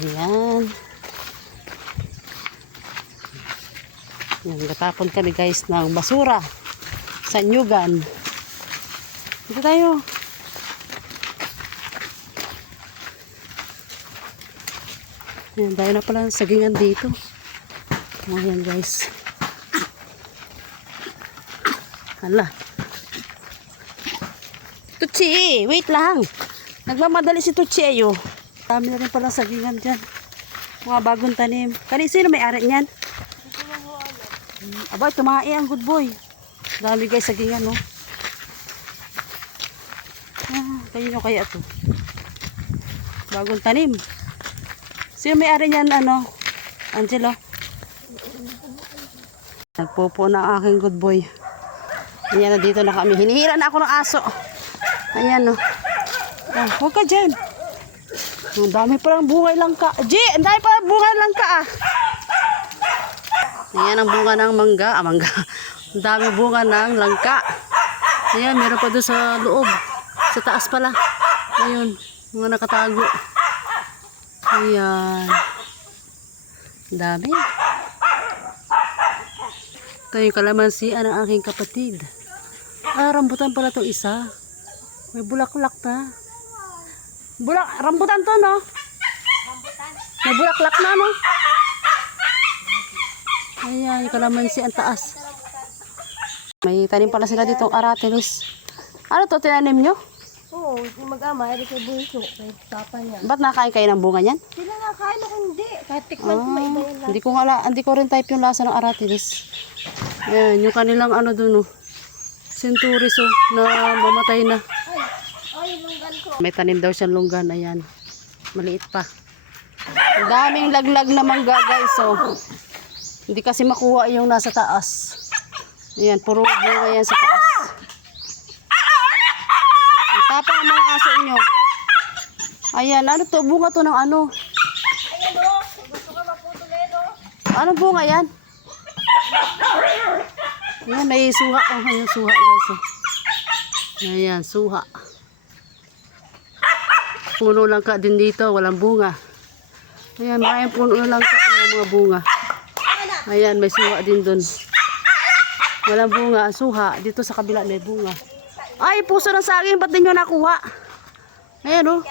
Ayan. Ayan, natapon kami guys ng basura sa nyugan. Dito tayo. Ayan, tayo na pala sagingan dito. Ayan guys. Hala. Tutsi, wait lang. Nagmamadali si Tutsi ayo. Dami na rin pala sagingan dyan. Mga bagong tanim. Sino may-ari niyan? Aba, tumae ang good boy. Dami guys sagingan, no? Kanino kaya to? Bagong tanim. Sino may-ari niyan, ano? Angelo? Nagpupo na aking good boy. Ayan na, dito na kami. Hinihila na ako ng aso. Ayan, no? Huwag ka dyan. Ang dami parang bungay langka. G! Ang dami parang bungay langka, ah. Ayan ang bunga ng mangga. Mangga. Ang dami bunga ng langka. Ayan, meron pa doon sa loob. Sa taas pala. Ayun, mga nakatago. Ayan. Ang dami. Ito yung kalamansian ng aking kapatid. Rambutan pala itong isa. May bulaklak na. Rambutan to, no? Rambutan. May bulaklak na, no? Ayan, yung kalamansi ang taas. May tanim pala sila ditong aratilis. Ano to, tinanim nyo? Oo, mag-ama, ay kay Bunso, kay papa niya. Ba't nakain kayo ng bunga niyan? Sila nakain ako hindi. Kahit tikman ko may iba yan lang. Hindi ko rin type yung lasa ng aratilis. Ayan, yung kanilang ano dun, oh. Centuris, oh, na mamatay na. Ay, lunggan ko. May tanim daw siyang lunggan, ayan. Maliit pa. Ang daming laglag na mangga, guys, oh. Hindi kasi makuha yung nasa taas. Ayan, puro bunga yan sa taas. Ang tapang ang mga aso nyo. Ayan, ano to? Bunga to ng ano? Ayan o, gusto ka maputulin o. Anong bunga yan? Ayan, may suha. Oh, ayan, suha guys. Oh. Ayan, suha. Puno lang ka din dito, walang bunga. Ayan, maraming puno lang ka, walang mga bunga. Ayan, may suha din dun. Walang bunga, suha. Dito sa kabila may bunga. Ay, puso ng saging, ba't din nyo nakuha? Ayan, oh.